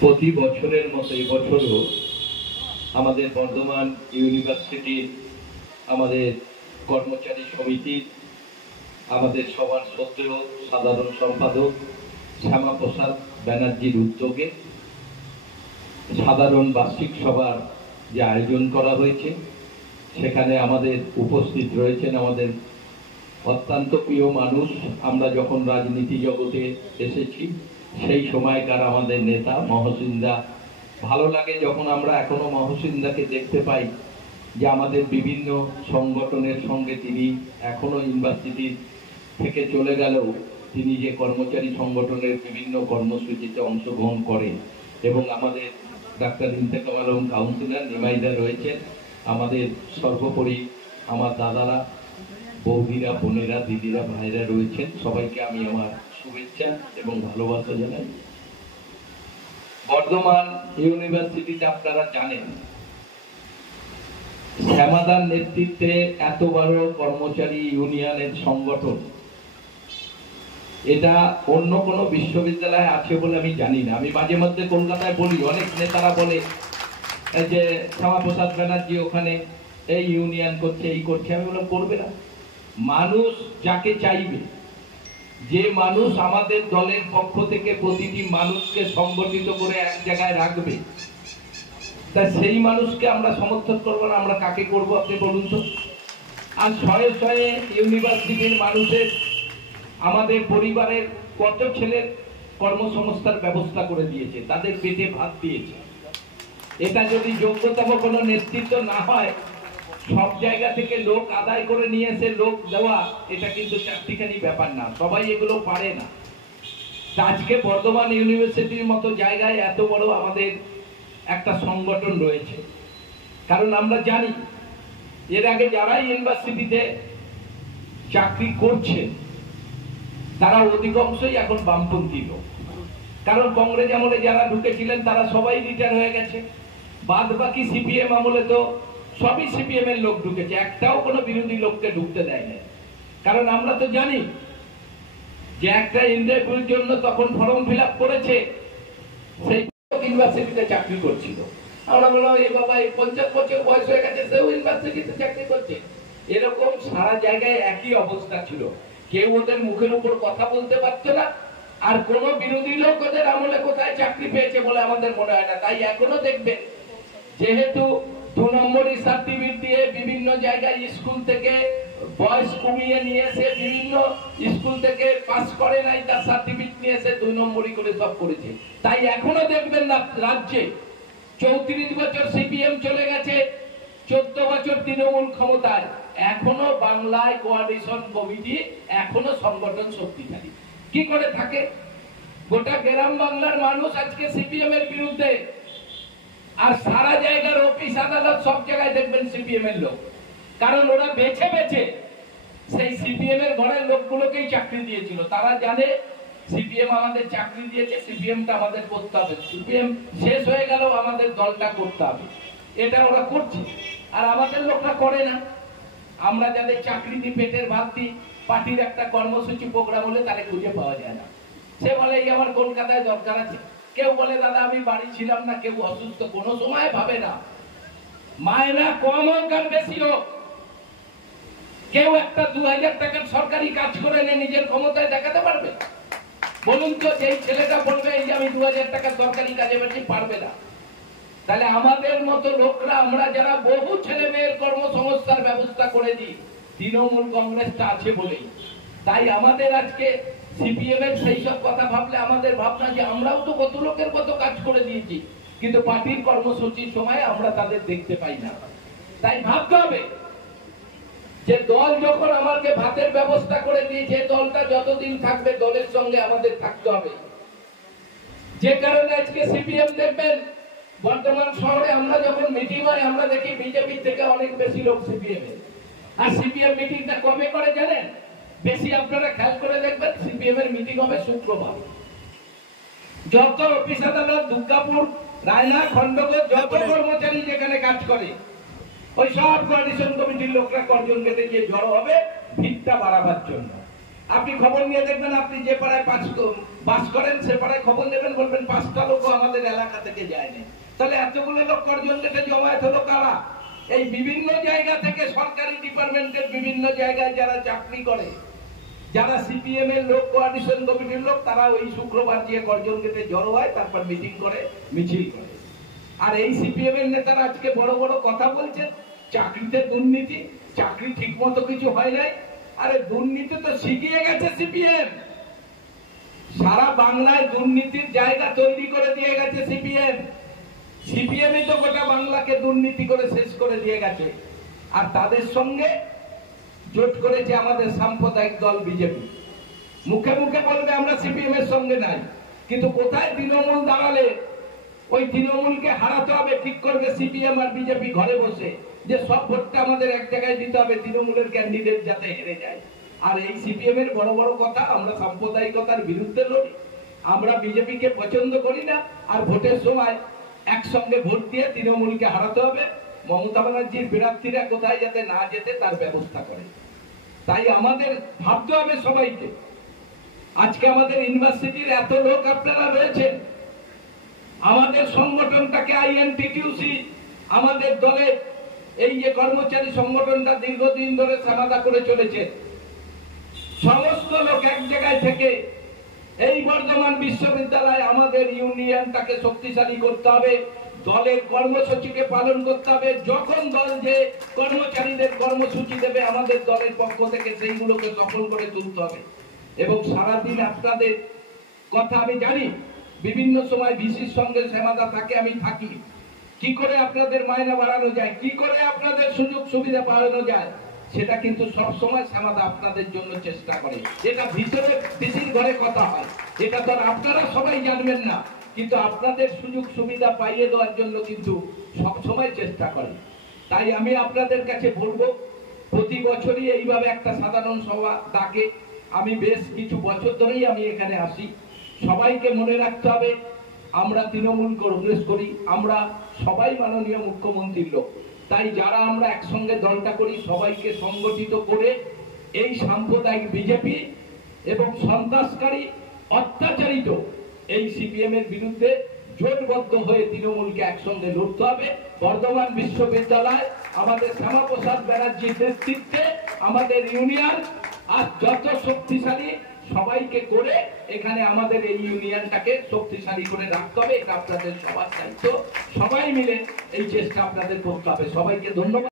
প্রতি বছরের মতো এবছরও আমাদের বর্ধমান ইউনিভার্সিটির আমাদের কর্মচারী সমিতির আমাদের সবার শ্রদ্ধেয় সাধারণ সম্পাদক শ্যামাপ্রসাদ ব্যানার্জির উদ্যোগে সাধারণ বার্ষিক সভার যে আয়োজন করা হয়েছে সেখানে আমাদের উপস্থিত রয়েছেন আমাদের অত্যন্ত প্রিয় মানুষ। আমরা যখন রাজনীতি জগতে এসেছি সেই সময়কার আমাদের নেতা মহসিন দা। ভালো লাগে যখন আমরা এখনো মহসিন দাকে দেখতে পাই যে আমাদের বিভিন্ন সংগঠনের সঙ্গে তিনি এখনো ইউনিভার্সিটি থেকে চলে গেলেও তিনি যে কর্মচারী সংগঠনের বিভিন্ন কর্মসূচিতে অংশগ্রহণ করেন এবং আমাদের ডাক্তার ইন্তেকাম আলম কাউন্সিলর নিমাইদা রয়েছেন, আমাদের সর্বোপরি আমার দাদারা, বৌদিরা, বোনেরা, দিদিরা, ভাইরা রয়েছেন, সবাইকে আমি আমার শুভেচ্ছা এবং ভালোবাসা জানাই। বর্ধমান ইউনিভার্সিটিতে আপনারা জানেন শ্যামাদার নেতৃত্বে এত বড় কর্মচারী ইউনিয়নের সংগঠন, এটা অন্য কোনো বিশ্ববিদ্যালয়ে আছে বলে আমি জানি না। আমি মাঝে মধ্যে কলকাতায় বলি, অনেক নেতারা বলে যে শ্যামাপ্রসাদ ব্যানার্জি ওখানে এই ইউনিয়ন করছে, এই করছে। আমি বললাম করবে না। মানুষ যাকে চাইবে, যে মানুষ আমাদের দলের পক্ষ থেকে প্রতিটি মানুষকে সংগঠিত করে এক জায়গায় রাখবে, তা সেই মানুষকে আমরা সমর্থন করবো না। আমরা কাকে করব আপনি বলুন তো? আর শয়ে শয়ে ইউনিভার্সিটির মানুষের, আমাদের পরিবারের কত ছেলের কর্মসংস্থার ব্যবস্থা করে দিয়েছে, তাদের পেটে ভাত দিয়েছে। এটা যদি যোগ্যতম কোনো নেতৃত্ব না হয়, সব জায়গা থেকে লোক আদায় করে নিয়ে এসে লোক দেওয়া, এটা কিন্তু চারটিখানি ব্যাপার না, সবাই এগুলো পারে না। আজকে বর্ধমান ইউনিভার্সিটির মতো জায়গায় এত বড় আমাদের একটা সংগঠন রয়েছে, কারণ আমরা জানি এর আগে যারা ইউনিভার্সিটিতে চাকরি করছেন তারা অধিকাংশই এখন বামপন্থী লোক। কারণ কংগ্রেস আমলে যারা ঢুকেছিলেন তারা সবাই রিটায়ার হয়ে গেছে। বাদ বাকি সিপিএম আমলে তো সবই সিপিএম এর লোক ঢুকেছে, একটাও কোনো বিরোধী লোককে ঢুকতে দেয় না। কারণ আমরা তো জানি যে একটা ইন্টারভিউর জন্য তখন ফর্ম ফিল আপ করেছে, সেই ইউনিভার্সিটিতে চাকরি করছিল। আমরা বললাম এই বাবা এই 50 বছর বয়স হয়ে গেছে, সেও ইউনিভার্সিটিতে চাকরি করছে। এরকম সারা জায়গায় একই অবস্থা ছিল, কেউ ওদের মুখের উপর কথা বলতে পারতো না। আর কোন বিরোধী লোক ওদের আমলে কোথায় চাকরি পেয়েছে বলে আমাদের মনে হয় না। তাই এখনো দেখবেন, যেহেতু 2 নম্বরই সার্টিফিকেট দিয়ে বিভিন্ন জায়গায় স্কুল থেকে বয়স কমিয়ে নিয়ে এসে বিভিন্ন স্কুল থেকে পাস করে নাই, তার সার্টিফিকেট নিয়ে এসে 2 নম্বরই করে সব করেছে। তাই এখনো দেখবেন না রাজ্যে 34 বছর সিপিএম চলে গেছে, 14 বছর তৃণমূল ক্ষমতায়, এখনো বাংলায় কোয়ালিশন কমিটি, এখনো সংগঠন শক্তিশালী। কি করে থাকে? গোটা গ্রাম বাংলার মানুষ আজকে সিপিএম এর বিরুদ্ধে, আর সারা জায়গার অফিস আদালত সব জায়গায় দেখবেন সিপিএম এর লোক। কারণ ওরা বেছে বেছে সেই সিপিএম এর ঘরের লোকগুলোকেই চাকরি দিয়েছিল। তারা জানে সিপিএম আমাদের চাকরি দিয়েছে, সিপিএমটা আমাদের করতে হবে, সিপিএম শেষ হয়ে গেলেও আমাদের দলটা করতে হবে। এটা ওরা করছে, আর আমাদের লোকরা করে না। আমরা যাদের চাকরি দিই, পেটের ভাত দিই, পার্টির একটা কর্মসূচি প্রোগ্রাম হলে তাকে খুঁজে পাওয়া যায় না। সে বলে এই আমার কলকাতায় দরকার আছে, কেউ বলে দাদা আমি বাড়ি ছিলাম না, কেউ অসুস্থ, কোনো সময় ভাবে না মায়না কম হোক আর বেশি হোক, কেউ একটা 2000 টাকার সরকারি কাজ করে এনে নিজের ক্ষমতায় দেখাতে পারবে? বলুন তো, যেই ছেলেটা বলবে এই যে আমি 2000 টাকা সরকারি কাজে পেয়েছি, পারবে না। তাহলে আমাদের মতো লোকরা, আমরা যারা বহু ছেলে মেয়ের কর্মসংস্থার ব্যবস্থা করে দিই, তৃণমূল কংগ্রেসটা আছে বলেই। তাই আমাদের আজকে সিপিএম এর সেই সব কথা ভাবলে আমাদের ভাবনা যে আমরাও তো কত লোকের কত কাজ করে দিয়েছি, কিন্তু পার্টির কর্মসূচির সময় আমরা তাদের দেখতে পাই না। তাই ভাবতে হবে যে দল যখন আমাকে ভাতের ব্যবস্থা করে দিয়েছে, দলটা যতদিন থাকবে দলের সঙ্গে আমাদের থাকতে হবে। যে কারণে আজকে সিপিএম দেখবেন বর্তমান শহরে আমরা যখন মিটিং হয়, আমরা দেখি বিজেপি থেকে অনেক বেশি লোক সিপিএম এর। আর সিপিএম মিটিংটা কবে করে জানেন? বেশি আপনারা খেয়াল করে দেখবেন, সিপিএম এর মিটিং হবে শুক্রবার। যত অফিস আদালত, দুর্গাপুর, রায়না, খন্ডগড়, যত কর্মচারী যেখানে কাজ করে, ওই সব কোয়ালিশন কমিটির লোকরা করজন কেটে গিয়ে জড়ো হবে ভিড়টা বাড়াবার জন্য। আপনি খবর নিয়ে দেখবেন, আপনি যে পাড়ায় বাস করেন সে পাড়ায় খবর নেবেন, বলবেন 5টা লোক আমাদের এলাকা থেকে যায়নি। তাহলে এতগুলো লোক করজন গেটে জমায়েত হলো কারা? এই বিভিন্ন জায়গা থেকে সরকারি ডিপার্টমেন্টের বিভিন্ন জায়গায় যারা চাকরি করে, যারা সিপিএম এর লোক, কোয়ালিশন কমিটির লোক, তারা ওই শুক্রবার গিয়ে করজন গেটে জড়ো হয়, তারপর মিটিং করে, মিছিল করে। আর এই সিপিএম এর নেতারা আজকে বড় বড় কথা বলছেন চাকরিতে দুর্নীতি, চাকরি ঠিক মতো কিছু হয় নাই। আরে দুর্নীতি তো শিখিয়ে গেছে সিপিএম, সারা বাংলায় দুর্নীতির জায়গা তৈরি করে দিয়ে গেছে সিপিএম। সিপিএমই তো গোটা বাংলাকে দুর্নীতি করে শেষ করে দিয়ে গেছে। আর তাদের সঙ্গে জোট করেছে আমাদের সাম্প্রদায়িক দল বিজেপি। মুখে মুখে বলবে আমরা সিপিএম এর সঙ্গে নাই, কিন্তু কোথায় তৃণমূল দাঁড়ালে ওই তৃণমূলকে হারাতে হবে ঠিক করবে সিপিএম আর বিজেপি ঘরে বসে, যে সব ভোটটা আমাদের এক জায়গায় দিতে হবে, তৃণমূলের ক্যান্ডিডেট যাতে হেরে যায়। আর এই সিপিএম এর বড় বড় কথা, আমরা সাম্প্রদায়িকতার বিরুদ্ধে লড়ি, আমরা বিজেপিকে পছন্দ করি না। আর ভোটের সময় একসঙ্গে ভোট দিয়ে তৃণমূলকে হারাতে হবে, মমতা ব্যানার্জির প্রার্থীরা কোথায় যাতে না যেতে তার ব্যবস্থা করে। তাই আমাদের ভাবতে হবে সবাইকে। আজকে আমাদের ইউনিভার্সিটির এত লোক আপনারা রয়েছেন, আমাদের সংগঠনটাকে আইএনটিটিউসি, আমাদের দলের এই যে কর্মচারী সংগঠনটা দীর্ঘদিন ধরে সামাদা করে চলেছে। সমস্ত লোক এক জায়গায় থেকে এই বর্ধমান বিশ্ববিদ্যালয়ে আমাদের ইউনিয়নটাকে শক্তিশালী করতে হবে, দলের কর্মসূচিকে পালন করতে হবে। যখন দল যে কর্মচারীদের কর্মসূচি দেবে আমাদের দলের পক্ষ থেকে সেইগুলোকে সফল করে তুলতে হবে। এবং সারাদিন আপনাদের কথা আমি জানি, বিভিন্ন সময় ভিসির সঙ্গে সেমাদা থাকে, আমি থাকি। কি করে আপনাদের মাইনা বাড়ানো যায়, কি করে আপনাদের সুযোগ সুবিধা বাড়ানো যায়, সেটা কিন্তু সব সময় সেমাদা আপনাদের জন্য চেষ্টা করে। এটা ভিতরে ভিসির ঘরে কথা হয়, এটা তো আপনারা সবাই জানবেন না, কিন্তু আপনাদের সুযোগ সুবিধা পাইয়ে দেওয়ার জন্য কিন্তু সব সময় চেষ্টা করে। তাই আমি আপনাদের কাছে বলবো, প্রতি বছরই এইভাবে একটা সাধারণ সভা ডাকে। আমি বেশ কিছু বছর ধরেই আমি এখানে আসি। সবাইকে মনে রাখতে হবে, আমরা তৃণমূল কংগ্রেস করি, আমরা সবাই মাননীয় মুখ্যমন্ত্রীর লোক। তাই যারা আমরা একসঙ্গে দলটা করি, সবাইকে সংগঠিত করে এই সাম্প্রদায়িক বিজেপি এবং সন্ত্রাসকারী অত্যাচারিত এই সিপিএম এর বিরুদ্ধে জোটবদ্ধ হয়ে তৃণমূলকে একসঙ্গে লড়তে হবে। বর্ধমান বিশ্ববিদ্যালয় আমাদের শ্যামাপ্রসাদ ব্যানার্জির নেতৃত্বে আমাদের ইউনিয়ন আর যত শক্তিশালী সবাইকে করে এখানে আমাদের এই ইউনিয়নটাকে শক্তিশালী করে রাখতে হবে। এটা আপনাদের সবার দায়িত্ব, সবাই মিলে এই চেষ্টা আপনাদের করতে হবে। সবাইকে ধন্যবাদ।